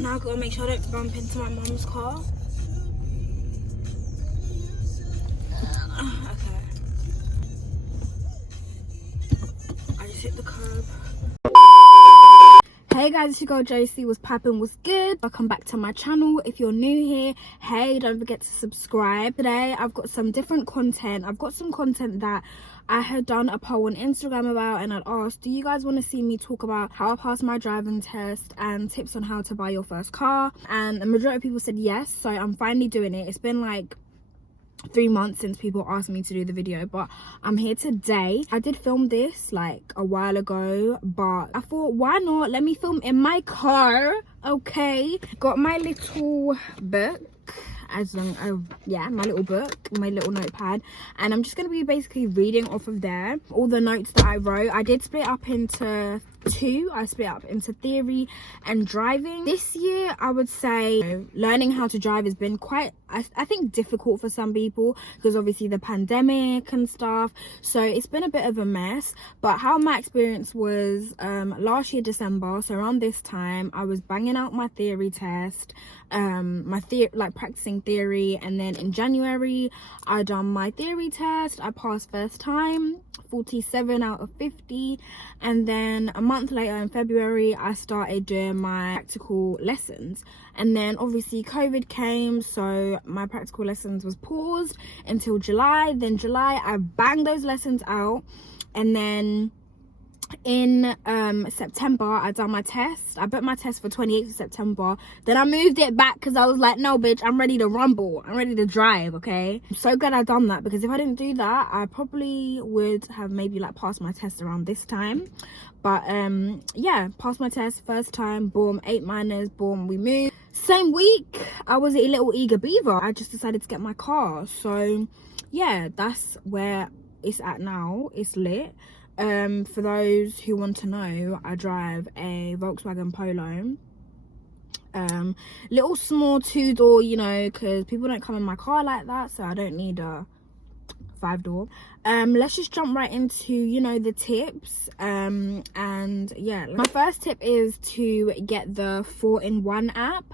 Now I've got to make sure I don't bump into my mum's car. Okay. I just hit the curb. Hey guys, it's your girl Joessy. What's poppin', what's good? Welcome back to my channel. If you're new here, hey, don't forget to subscribe. Today I've got some different content. I've got some content that I had done a poll on Instagram about, and I'd asked, do you guys want to see me talk about how I passed my driving test and tips on how to buy your first car? And the majority of people said yes, so I'm finally doing it. It's been like 3 months since people asked me to do the video, but I'm here today. I did film this like a while ago, but I thought, why not, let me film in my car. Okay, got my little book, my little book, my little notepad, and I'm just going to be basically reading off of there all the notes that I wrote. I did split up into two. I split up into theory and driving. This year I would say learning how to drive has been quite, I think, difficult for some people because obviously the pandemic and stuff, so it's been a bit of a mess. But how my experience was, last year December, so around this time, I was banging out my theory test, like practicing theory, and then in January I done my theory test. I passed first time, 47 out of 50, and then a month later in February I started doing my practical lessons. And then obviously COVID came, so my practical lessons was paused until July. Then July I banged those lessons out, and then in September I done my test. I booked my test for 28th of September. Then I moved it back because I was like, no bitch, I'm ready to rumble, I'm ready to drive. Okay, I'm so glad I done that, because if I didn't do that I probably would have maybe like passed my test around this time. But yeah, passed my test first time, boom, 8 minors, boom, we moved. Same week I was a little eager beaver. I just decided to get my car. So yeah, that's where it's at now. It's lit. For those who want to know, I drive a Volkswagen Polo, little small 2-door, you know, because people don't come in my car like that, so I don't need a 5-door. Let's just jump right into, you know, the tips. And yeah, my first tip is to get the 4-in-1 app.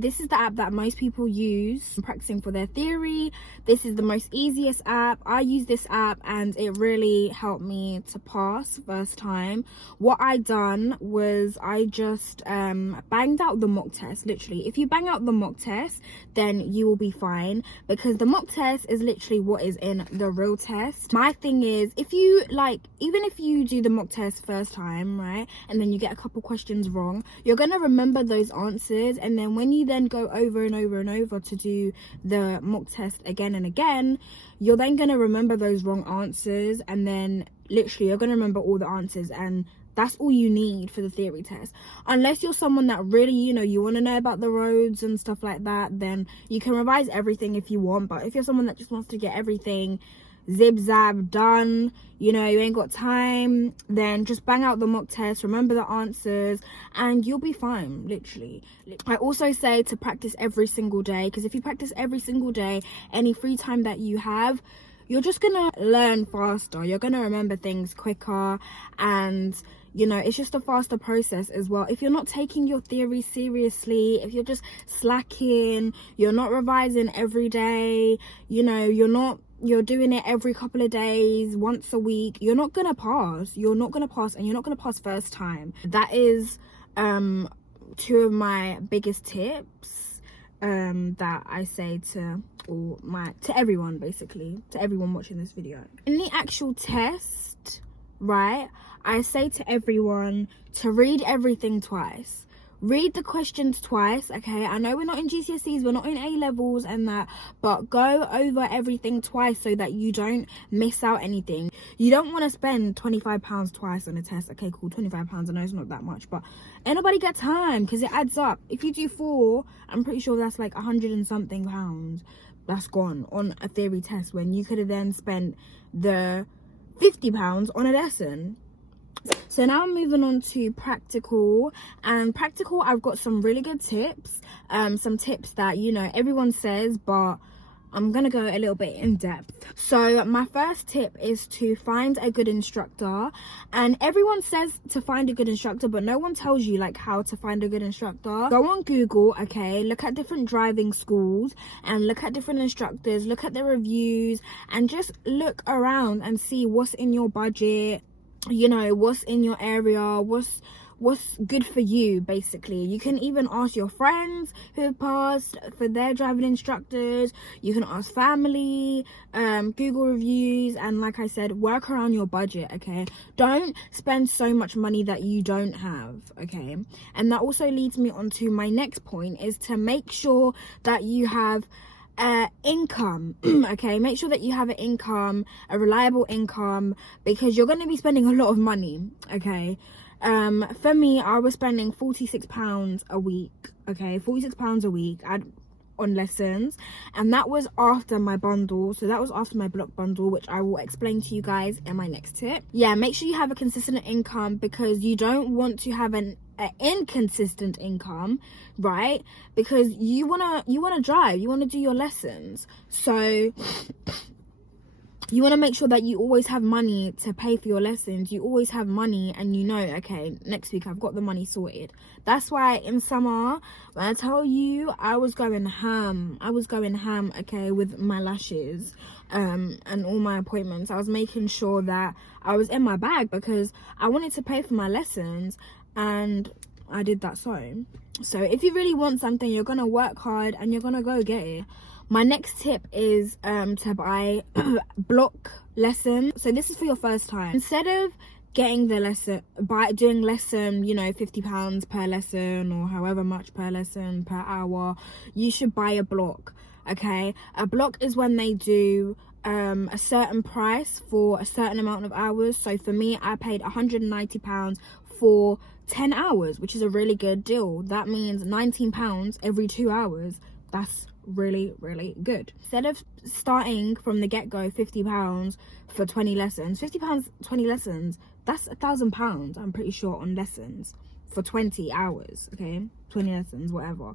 This is the app that most people use practicing for their theory. This is the most easiest app. I use this app and it really helped me to pass first time. What I done was I just banged out the mock test. Literally, if you bang out the mock test, then you will be fine, because the mock test is literally what is in the real test. My thing is, if you like, even if you do the mock test first time, right, and then you get a couple questions wrong, you're gonna remember those answers, and then when you then go over and over and over to do the mock test again and again, you're then going to remember those wrong answers, and then literally you're going to remember all the answers, and that's all you need for the theory test. Unless you're someone that really, you know, you want to know about the roads and stuff like that, then you can revise everything if you want. But if you're someone that just wants to get everything zip zap done, you know, you ain't got time, then just bang out the mock test, remember the answers, and you'll be fine. Literally, I also say to practice every single day, because if you practice every single day, any free time that you have, you're just gonna learn faster, you're gonna remember things quicker, and you know, it's just a faster process as well. If you're not taking your theory seriously, if you're just slacking, you're not revising every day, you know, you're doing it every couple of days, once a week, you're not gonna pass. You're not gonna pass, and you're not gonna pass first time. That is 2 of my biggest tips that I say to everyone, basically, to everyone watching this video. In the actual test, right, I say to everyone to read everything twice. Read the questions twice, okay? I know we're not in GCSEs, we're not in A-levels and that, but go over everything twice so that you don't miss out anything. You don't want to spend £25 twice on a test. Okay, cool, £25, I know it's not that much, but ain't nobody got time, because it adds up. If you do 4, I'm pretty sure that's like 100 and something pounds that's gone on a theory test, when you could have then spent the £50 on a lesson. So now I'm moving on to practical, and practical I've got some really good tips, some tips that, you know, everyone says, but I'm gonna go a little bit in depth. So my first tip is to find a good instructor. And everyone says to find a good instructor, but no one tells you like how to find a good instructor. Go on Google, okay, look at different driving schools and look at different instructors, look at the reviews, and just look around and see what's in your budget, you know, what's in your area, what's good for you. Basically, you can even ask your friends who have passed for their driving instructors. You can ask family, Google reviews, and like I said, work around your budget. Okay, don't spend so much money that you don't have. Okay, and that also leads me on to my next point, is to make sure that you have income. Okay, make sure that you have an income, a reliable income, because you're going to be spending a lot of money. Okay, for me, I was spending £46 a week. Okay, £46 a week on lessons, and that was after my bundle. So that was after my block bundle, which I will explain to you guys in my next tip. Yeah, make sure you have a consistent income, because you don't want to have an inconsistent income, right? Because you wanna drive, you want to do your lessons, so you want to make sure that you always have money to pay for your lessons. You always have money, and you know, okay, next week I've got the money sorted. That's why in summer, when I tell you, I was going ham, okay, with my lashes and all my appointments. I was making sure that I was in my bag, because I wanted to pay for my lessons, and I did that. So if you really want something, you're gonna work hard and you're gonna go get it. My next tip is to buy block lessons. So this is for your first time. Instead of getting the lesson, doing lesson, you know, £50 per lesson or however much per lesson per hour, you should buy a block. Okay, a block is when they do a certain price for a certain amount of hours. So for me, I paid £190 for 10 hours, which is a really good deal. That means £19 every 2 hours. That's really good. Instead of starting from the get-go £50 for 20 lessons, £50 20 lessons, that's £1,000, I'm pretty sure, on lessons for 20 hours. Okay, 20 lessons, whatever.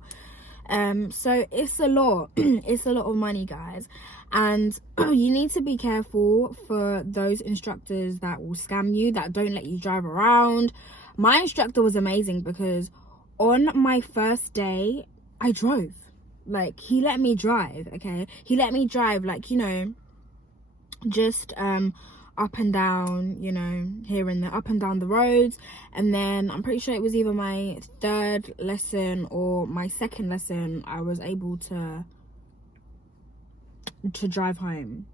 So it's a lot. It's a lot of money, guys, and you need to be careful for those instructors that will scam you, that don't let you drive around. My instructor was amazing, because on my first day I drove. Like, he let me drive. Okay, he let me drive, like, you know, just up and down, you know, here and there, up and down the roads. And then I'm pretty sure it was either my third lesson or my second lesson, I was able to drive home.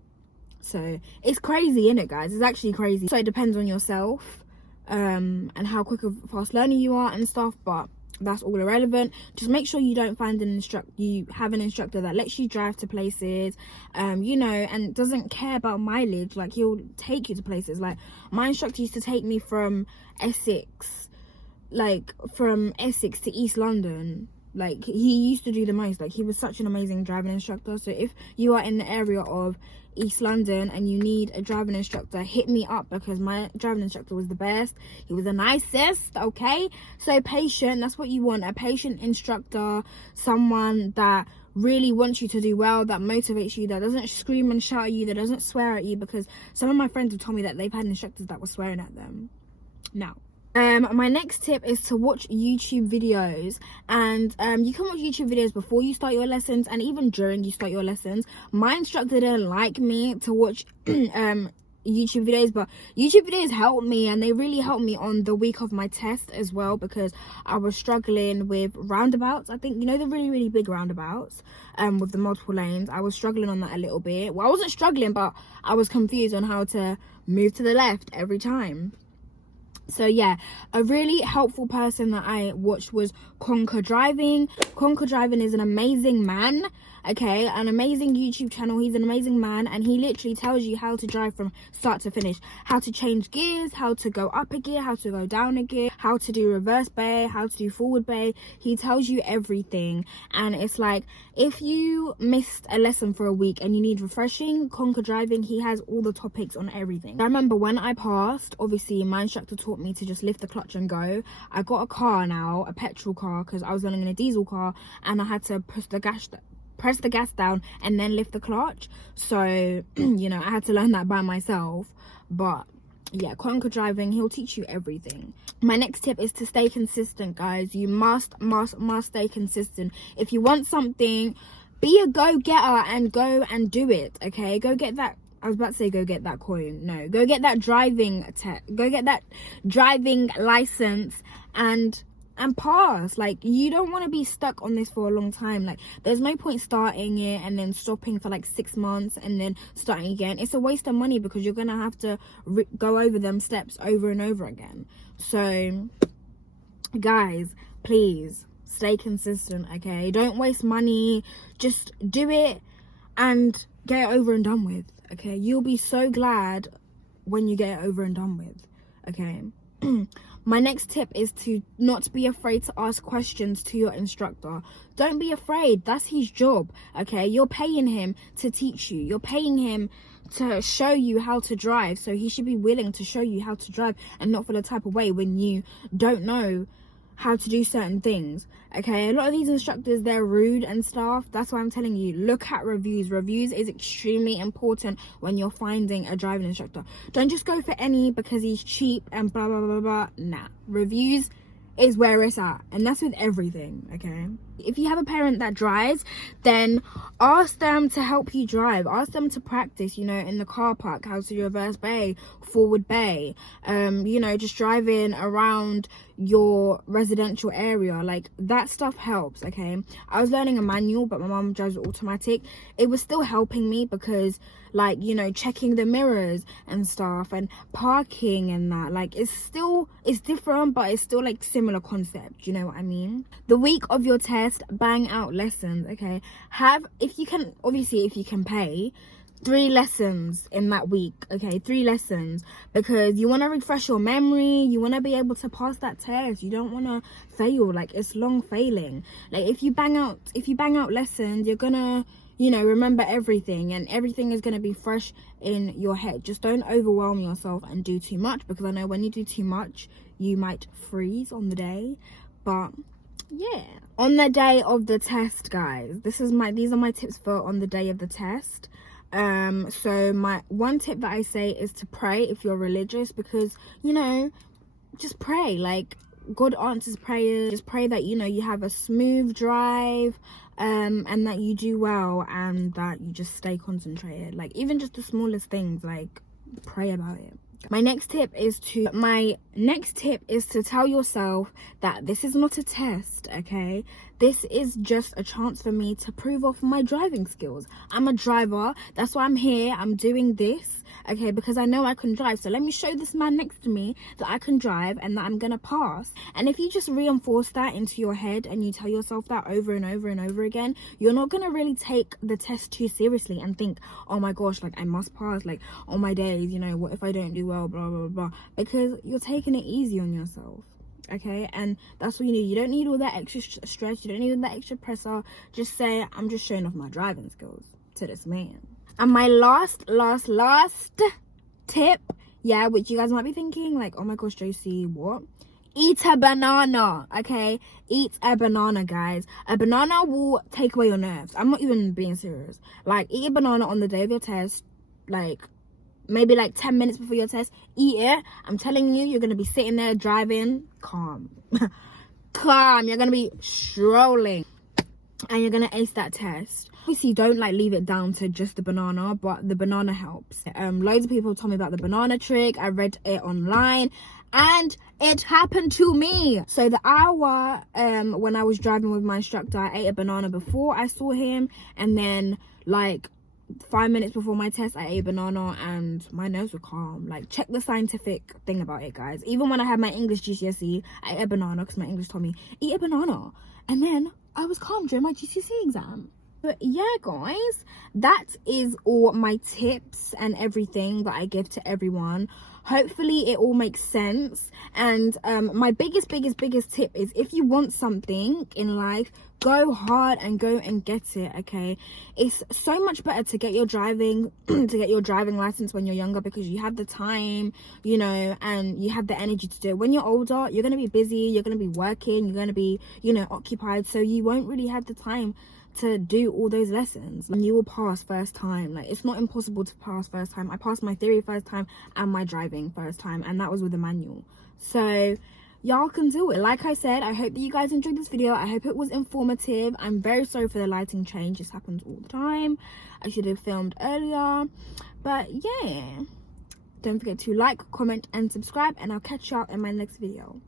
So it's crazy, isn't it, guys? It's actually crazy. So it depends on yourself and how quick of fast learner you are and stuff, but that's all irrelevant. Just make sure you don't find you have an instructor that lets you drive to places, you know, and doesn't care about mileage. Like, he'll take you to places. Like, my instructor used to take me from Essex to East London. Like, he used to do the most. Like, he was such an amazing driving instructor. So if you are in the area of East London and you need a driving instructor, hit me up, because my driving instructor was the best. He was the nicest. Okay, so patient, that's what you want, a patient instructor, someone that really wants you to do well, that motivates you, that doesn't scream and shout at you, that doesn't swear at you, because some of my friends have told me that they've had instructors that were swearing at them. Now, my next tip is to watch YouTube videos, and you can watch YouTube videos before you start your lessons and even during you start your lessons. My instructor didn't like me to watch YouTube videos, but YouTube videos helped me, and they really helped me on the week of my test as well, because I was struggling with roundabouts. I think, you know, the really big roundabouts with the multiple lanes. I was struggling on that a little bit. Well, I wasn't struggling, but I was confused on how to move to the left every time. So yeah, a really helpful person that I watched was Conquer Driving. Conquer Driving is an amazing man. Okay, an amazing YouTube channel. He's an amazing man, and he literally tells you how to drive from start to finish, how to change gears, how to go up a gear, how to go down a gear, how to do reverse bay, how to do forward bay. He tells you everything, and it's like, if you missed a lesson for a week and you need refreshing, Conquer Driving, he has all the topics on everything. I remember when I passed, obviously my instructor taught me to just lift the clutch and go. I got a car now, a petrol car, because I was running in a diesel car, and I had to push press the gas down and then lift the clutch. So you know, I had to learn that by myself. But yeah, quote-unquote driving, he'll teach you everything. My next tip is to stay consistent, guys. You must stay consistent. If you want something, be a go-getter and go and do it. Okay, go get that. I was about to say go get that coin. No, go get that driving license and pass. Like, you don't want to be stuck on this for a long time. Like, there's no point starting it and then stopping for like 6 months and then starting again. It's a waste of money because you're gonna have to go over them steps over and over again. So guys, please stay consistent. Okay, don't waste money, just do it and get it over and done with. Okay, you'll be so glad when you get it over and done with. Okay. My next tip is to not be afraid to ask questions to your instructor. Don't be afraid. That's his job. Okay, you're paying him to teach you. You're paying him to show you how to drive, so he should be willing to show you how to drive and not feel the type of way when you don't know how to do certain things. Okay, a lot of these instructors, they're rude and stuff. That's why I'm telling you, look at reviews. Reviews is extremely important when you're finding a driving instructor. Don't just go for any because he's cheap and blah blah blah blah. Nah, reviews is where it's at, and that's with everything. Okay, if you have a parent that drives, then ask them to help you drive. Ask them to practice, you know, in the car park, how to reverse bay, forward bay, you know, just driving around your residential area. Like, that stuff helps. Okay, I was learning a manual, but my mom drives automatic. It was still helping me because, like, you know, checking the mirrors and stuff and parking and that, like, it's different, but it's still like similar concept, you know what I mean? The week of your test, bang out lessons. Okay, if you can pay 3 lessons in that week. Okay, 3 lessons, because you want to refresh your memory. You want to be able to pass that test. You don't want to fail. Like, it's long failing. Like, if you bang out lessons, you're gonna, you know, remember everything, and everything is going to be fresh in your head. Just don't overwhelm yourself and do too much, because I know when you do too much, you might freeze on the day. But yeah, on the day of the test, guys, these are my tips for on the day of the test. So my one tip that I say is to pray if you're religious, because, you know, just pray. Like, God answers prayers. Just pray that, you know, you have a smooth drive, and that you do well, and that you just stay concentrated. Like, even just the smallest things, like, pray about it. My next tip is to tell yourself that this is not a test. Okay, this is just a chance for me to prove off my driving skills. I'm a driver, that's why I'm here. I'm doing this, okay, because I know I can drive. So let me show this man next to me that I can drive and that I'm gonna pass. And if you just reinforce that into your head and you tell yourself that over and over and over again, you're not gonna really take the test too seriously and think, oh my gosh, like, I must pass, like, on my days, you know, what if I don't do well, blah blah blah, because you're taking it easy on yourself. Okay, and that's what you need. You don't need all that extra stress. You don't need all that extra pressure. Just say, I'm just showing off my driving skills to this man. And my last tip, yeah, which you guys might be thinking, like, oh my gosh, Joessy, what? Eat a banana. Okay, eat a banana, guys. A banana will take away your nerves. I'm not even being serious. Like, eat a banana on the day of your test, like, maybe like 10 minutes before your test. Eat it. I'm telling you, you're gonna be sitting there driving calm. Calm. You're gonna be strolling and you're gonna ace that test. Obviously, don't like leave it down to just the banana, but the banana helps. Loads of people told me about the banana trick. I read it online and it happened to me. So the hour when I was driving with my instructor, I ate a banana before I saw him, and then like 5 minutes before my test, I ate a banana and my nerves were calm. Like, check the scientific thing about it, guys. Even when I had my English GCSE, I ate a banana because my English told me, eat a banana. And then I was calm during my GCSE exam. But yeah, guys, that is all my tips and everything that I give to everyone. Hopefully it all makes sense. And my biggest tip is, if you want something in life, go hard and go and get it. Okay, it's so much better to get your driving license when you're younger, because you have the time, you know, and you have the energy to do it. When you're older, you're going to be busy, you're going to be working, you're going to be, you know, occupied, so you won't really have the time to do all those lessons. And you will pass first time. Like, it's not impossible to pass first time. I passed my theory first time and my driving first time, and that was with a manual. So y'all can do it. Like I said, I hope that you guys enjoyed this video. I hope it was informative. I'm very sorry for the lighting change. This happens all the time. I should have filmed earlier, but yeah, don't forget to like, comment and subscribe, and I'll catch you out in my next video.